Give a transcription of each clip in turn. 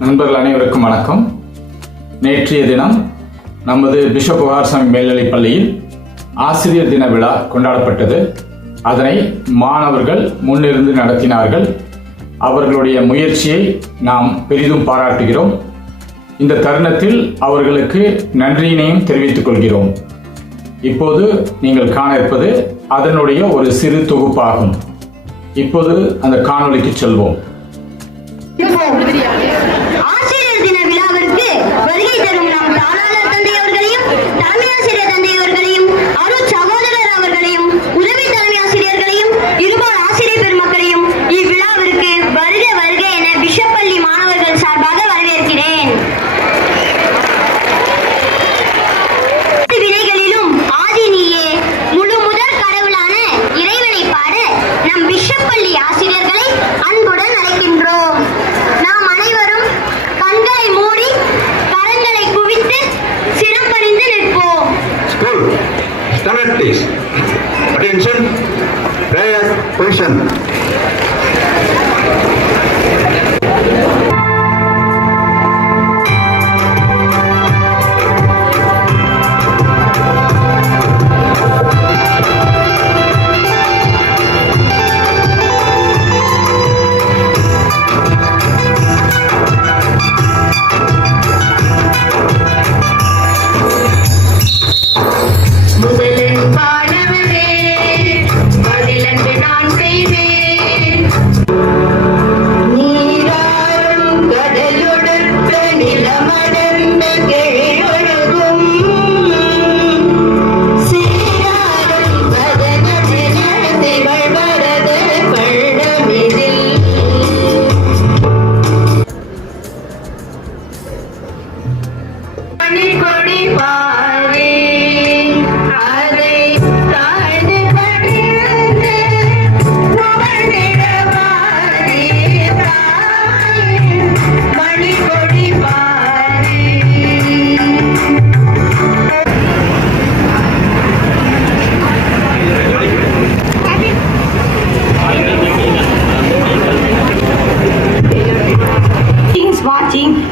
நண்பர்கள் அனைவருக்கும் வணக்கம். நேற்றைய தினம் நமது பிஷப் உகார்சாமி மேல்நிலைப் பள்ளியில் ஆசிரியர் தின விழா கொண்டாடப்பட்டது. அதனை மாணவர்கள் முன்னிருந்து நடத்தினார்கள். அவர்களுடைய முயற்சியை நாம் பெரிதும் பாராட்டுகிறோம். இந்த தருணத்தில் அவர்களுக்கு நன்றியினையும் தெரிவித்துக் கொள்கிறோம். இப்போது நீங்கள் காண இருப்பது அதனுடைய ஒரு சிறு தொகுப்பாகும். இப்போது அந்த காணொளிக்கு செல்வோம். ஆசிரியர் தின விழாவிற்கு வருகை தரும் நம் தாளாளர் தந்தை அவர்களையும், தலைமை ஆசிரியர் தந்தை அவர்களையும், அருள் சகோதரர் அவர்களையும், உதவி தலைமை ஆசிரியர்களையும், இருபால் ஆசிரியர் பெருமக்களையும் இவ்விழாவிற்கு வருக வருக என பிஷப் பள்ளி மாணவர்கள் சார்பாக வரவேற்கிறேன். வினைகளிலும் ஆதி நீயே முழு முதல் கடவுளான இறைவனை பாட நம் பிஷப் பள்ளி ஆசிரியர்களை அன்புடன் அழைக்கின்றோம். நாம் அனைவரும் கண்களை மூடி கரங்களை குவித்து சிரம்பணிந்து நிற்போம். School, stand please. Attention, prayer position.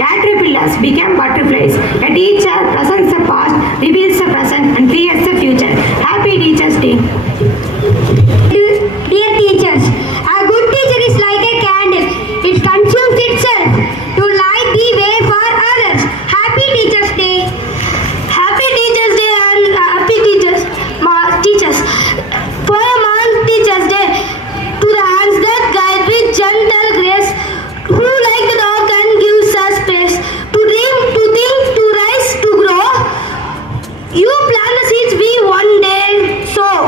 Caterpillars became butterflies. A teacher presents the past, reveals the present, and creates the future. Happy Teachers' Day. Dear teachers, a good teacher is like a candle. It consumes itself to light the way for others. Happy Teachers' Day. Happy Teachers' Day and happy teachers. Poem on Teachers' Day. To the hands that guide with gentle grace, who like the dog and gives us space. To dream, to think, to rise, to grow. You plant the seeds we one day sow.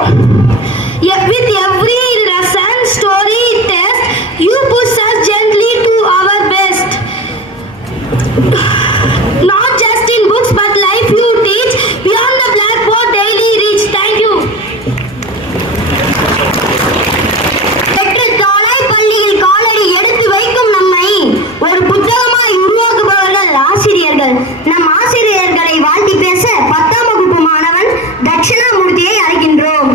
With every lesson, story, test, you push us gently to our best. Not just in books, but life you teach. Beyond the blackboard, daily reach. Thank you. தாளாய் பள்ளியில் காலடி எடுத்து வைக்கும் நம்மை ஒரு புத்தகமாய் உருவாக்குபவர்கள் ஆசிரியர்கள். நம் ஆசிரியர்களை வாழ்த்தி பேச 10ஆம் வகுப்பு மாணவன் தட்சிணாமூர்த்தியை அழைக்கின்றோம்.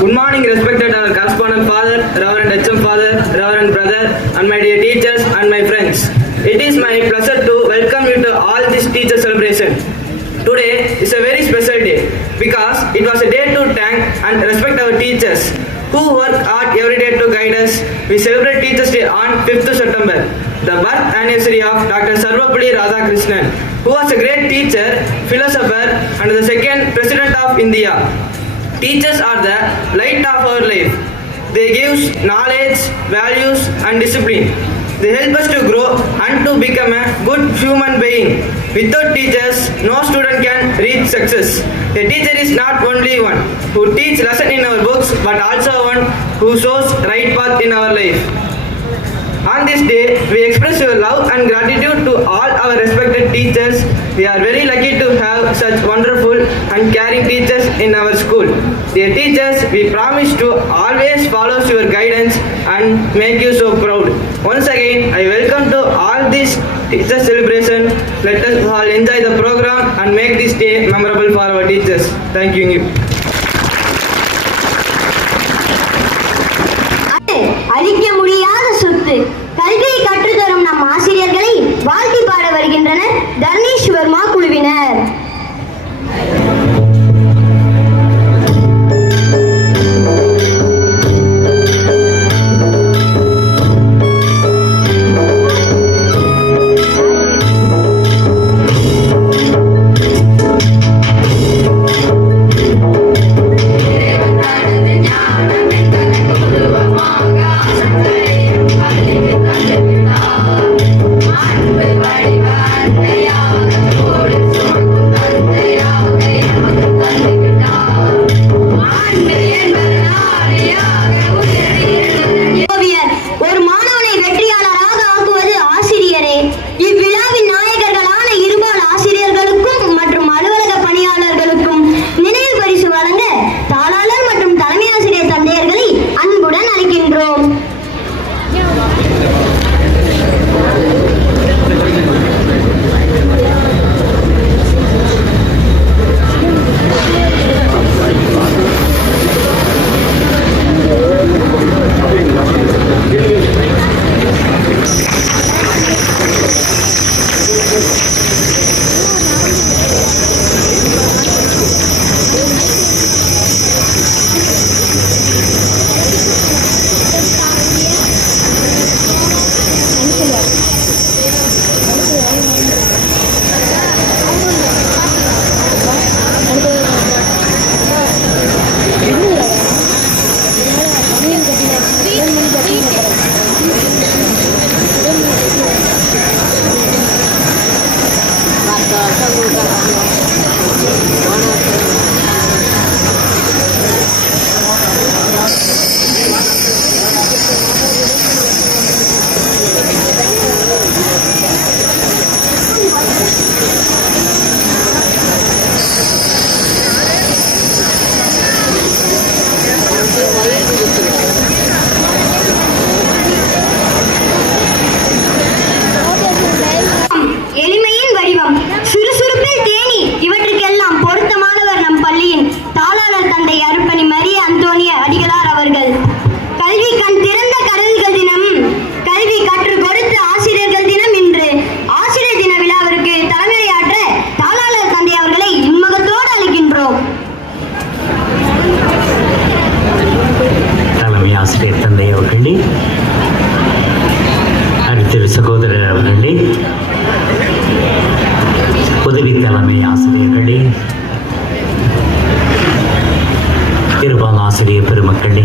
Good morning, respected our correspondent father, Reverend H.M. Father, Reverend brother, and my dear teachers and my friends. It is my pleasure to welcome you to all this teacher celebration. Today is a very special day because it was a day to thank and respect our teachers who work hard every day to guide us. We celebrate Teachers' Day on 5th September, the birth anniversary of Dr. Sarvapalli Radhakrishnan, who was a great teacher, philosopher, and the second President of India. Teachers are the light of our life. They give knowledge, values, and discipline. They help us to grow and to become a good human being. Without teachers, no student can reach success. A teacher is not only one who teach lesson in our books, but also one who shows right path in our life. On this day, we express your love and gratitude to all our respected teachers. We are very lucky to have such wonderful and caring teachers in our school. Dear teachers, we promise to always follow your guidance and make you so proud. Once again, I welcome to all this teacher celebration. Let us all enjoy the program and make this day memorable for our teachers. Thank you. அழிக்க முடியாத சொத்து. கல்வியை கற்றுத்தரும் நம் ஆசிரியர்களை வாழ்த்தி பாட வருகின்றனர் தர்ணேஷ் வர்மா குழுவினர். எளிமையின் வடிவம், சுறுசுறுப்பில் தேனி, இவற்றுக்கெல்லாம் பொருத்தமானவர் நம் பள்ளியின் தாளாளர் தந்தை அருட்பணி மரிய அந்தோனிய அடிகளார் அவர்கள். கல்வி கண் திறந்த கடல்கள் தினம், கல்வி கற்றுக் கொடுத்த ஆசிரியர்கள் தினம் இன்று. ஆசிரியர் தின விழாவிற்கு தலைமையாற்ற தாளாளர் தந்தை அவர்களை இன்முகத்தோடு அழைக்கின்றோம். தலைமை ஆசிரியர் தந்தை அவர்களே, அடுத்த சகோதரர் அவர்களே, உதவி தலைமை ஆசிரியர்களே, இருபால் ஆசிரியர் பெருமக்களே,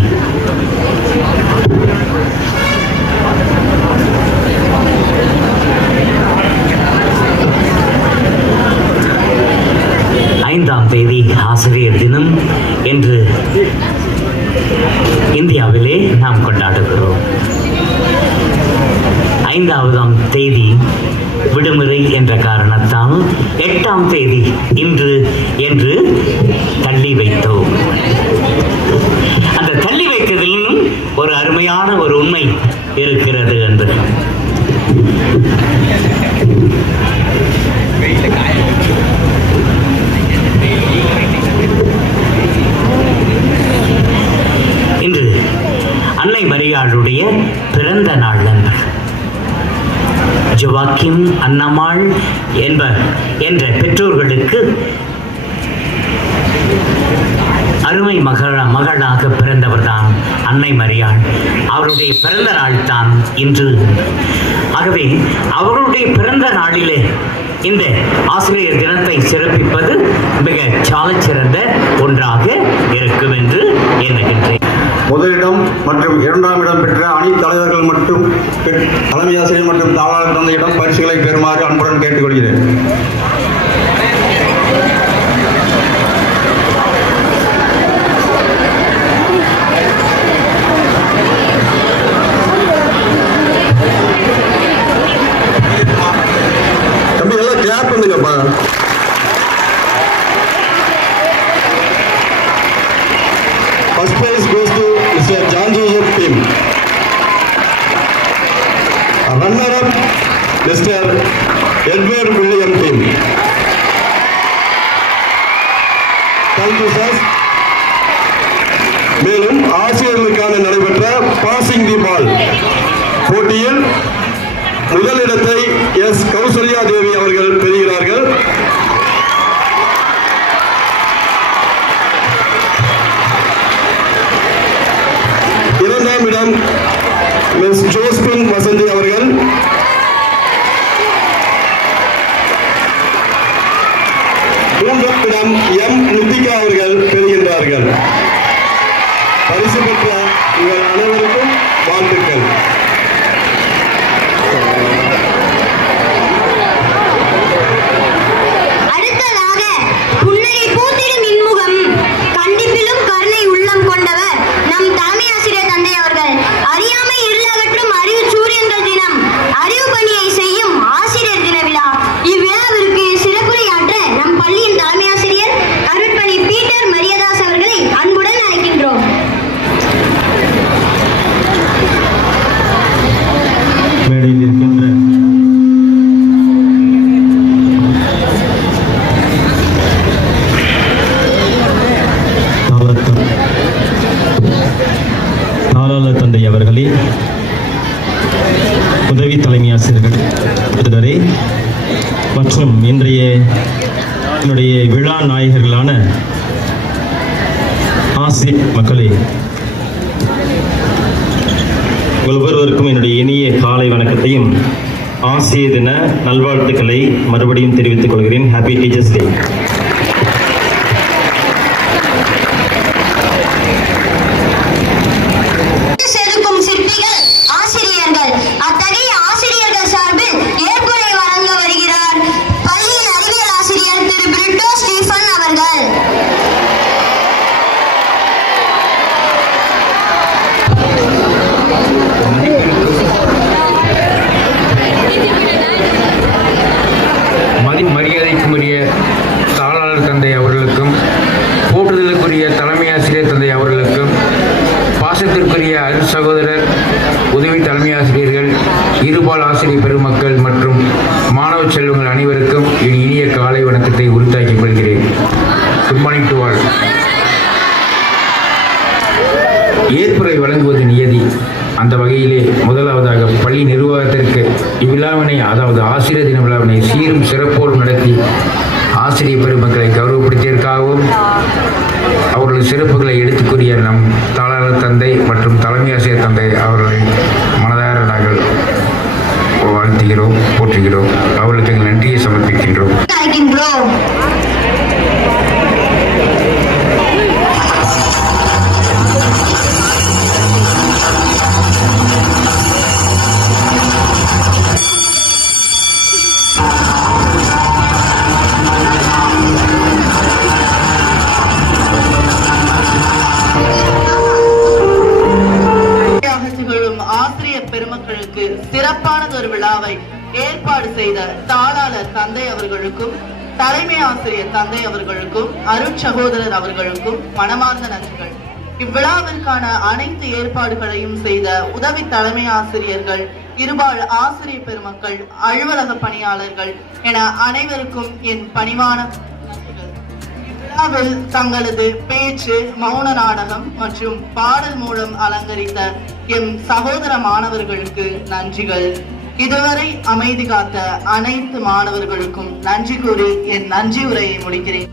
ஐந்தாம் தேதி ஆசிரியர் தினம் என்று இந்தியாவிலே நாம் கொண்டாடுகிறோம். 5ஆம் தேதி விடுமுறை என்ற காரணத்தால் 8ஆம் தேதி இன்று என்று தள்ளி வைத்தோம். அந்த தள்ளி வைத்ததிலும் ஒரு அருமையான ஒரு உண்மை இருக்கிறது என்று இன்று அன்னை மரியாளுடைய பிறந்த நாள் அன்று ஜோவாக்கிம் அன்னம்மாள் என்ற பெற்றோர்களுக்கு அருமை மகளாக பிறந்தவர்தான் அன்னை மரியாள். அவருடைய பிறந்த நாள் தான் இன்று. ஆகவே அவருடைய பிறந்த நாளிலே இந்த ஆசிரியர் தினத்தை சிறப்பிப்பது மிக சாலச்சிறந்த ஒன்றாக இருக்கும் என்று எண்ணுகின்றேன். முதலிடம் மற்றும் 2ஆம் இடம் பெற்ற அணி தலைவர்கள் மற்றும் தலைமை ஆசிரியர் மற்றும் தாளாளர் தந்தையிடம் பரிசுகளை பெறுமாறு அன்புடன் கேட்டுக்கொள்கிறேன். தம்பி எல்லாம் கிளாப் பண்ணுங்கப்பா. First prize goes to Mr. John Joseph Tim. Runner-up Mr. Edward William Tim. Thank you, sir. மேலும் ஆசிரியர்களுக்கான நடைபெற்ற பாசிங் தி பால் த்ரோபால் போட்டியில் முதலிடத்தை எஸ் கௌசல்யா தேவி அவர்கள் பெறுகிறார்கள். இரண்டாம் இடம் மிஸ் ஜோஸ்பின் வசந்தி அவர்கள். மூன்றாம் இடம் எம் நித்திகா அவர்கள் பெறுகின்றார்கள். பரிசு பெற்ற உங்கள் அனைவருக்கும் வாழ்த்துக்கள். அடுத்ததாக புன்னகை பூத்திடும் இன்முகம், கண்டிப்பிலும் கருணை உள்ளம் கொண்டவர் நம் தலைமை ஆசிரியர் தந்தை அவர்கள். அறியாமை இருளகற்றும் அறிவு சூரியன்கள் தினம், அறிவு பணியை செய்யும் ஆசிரியர் தின விழா. இவ்விழாவிற்கு சிறப்புரையாற்ற நம் பள்ளியின் தலைமை ஆசிரியர் அருட்பணி பீட்டர் மரியதாஸ் அவர்களை அன்புடன் அழைக்கின்றோம். மேடையில் இருக்கின்ற தாளாளர் தந்தை அவர்களே, உதவி தலைமை ஆசிரியர்களே மற்றும் இன்றைய என்னுடைய விழா நாயகர்களான ஆசிரியர் மக்களே, ஒவ்வொருவருக்கும் என்னுடைய இனிய காலை வணக்கத்தையும் ஆசிரியர் தின நல்வாழ்த்துக்களை மறுபடியும் தெரிவித்துக் கொள்கிறேன். Happy teachers day. செதுக்கும் சிற்பிகள் ஆசிரியர்கள். அத்தகைய ஆசிரியர்கள் சார்பில் ஏற்புரை வழங்க வருகிறார் பள்ளியின் அறிவியல் ஆசிரியர் திரு பிரிட்டோ ஸ்டீஃபன் அவர்கள். மரியாதைக்குரிய தாளாளர் தந்தை அவர்களுக்கும், போற்றுதலுக்குரிய தலைமை ஆசிரியர் தந்தை அவர்களுக்கும், பாசத்திற்குரிய அருள் சகோதரர் உதவி தலைமை ஆசிரியர்கள், இருபால் ஆசிரியர் பெருமக்கள் மற்றும் மாணவ செல்வங்கள் அனைவருக்கும் என் இனிய காலை வணக்கத்தை உரித்தாக்கிக் கொள்கிறேன். Good morning to all. ஏற்புரை வழங்குவது நியதி. அந்த வகையிலே முதலாவதாக பள்ளி நிர்வாகத்திற்கு இவ்விழாவினை, அதாவது ஆசிரியர் தின விழாவினை சீரும் சிறப்போடு நடத்தி ஆசிரியர் பெருமக்களை கௌரவப்படுத்தியதற்காகவும் அவர்கள் சிறப்புகளை எடுத்துக்கூறிய நம் தாளாளர் தந்தை மற்றும் தலைமை ஆசிரியர் தந்தை அவர்களை மனதார நாங்கள் வாழ்த்துகிறோம், போற்றுகிறோம். அவர்களுக்கு எங்கள் நன்றியை சமர்ப்பிக்கின்றோம். ஆசிரியர் பெருமக்களுக்கு சிறப்பானதொரு விழாவை ஏற்பாடு செய்த தாளாளர் தந்தை அவர்களுக்கும், தலைமை ஆசிரியர் தந்தை அவர்களுக்கும், அருட்சகோதரர் அவர்களுக்கும் மனமார்ந்த நன்றிகள். இவ்விழாவிற்கான அனைத்து ஏற்பாடுகளையும் செய்த உதவி தலைமை ஆசிரியர்கள், இருபால் ஆசிரியர் பெருமக்கள், அலுவலக பணியாளர்கள் என அனைவருக்கும் என் பணிவான நன்றிகள். இவ்விழாவில் தங்களது பேச்சு, மௌன நாடகம் மற்றும் பாடல் மூலம் அலங்கரித்த எம் சகோதர மாணவர்களுக்கு நன்றிகள். இதுவரை அமைதி காத்த அனைத்து மாணவர்களுக்கும் நன்றி கூறி என் நன்றி உரையை முடிக்கிறேன்.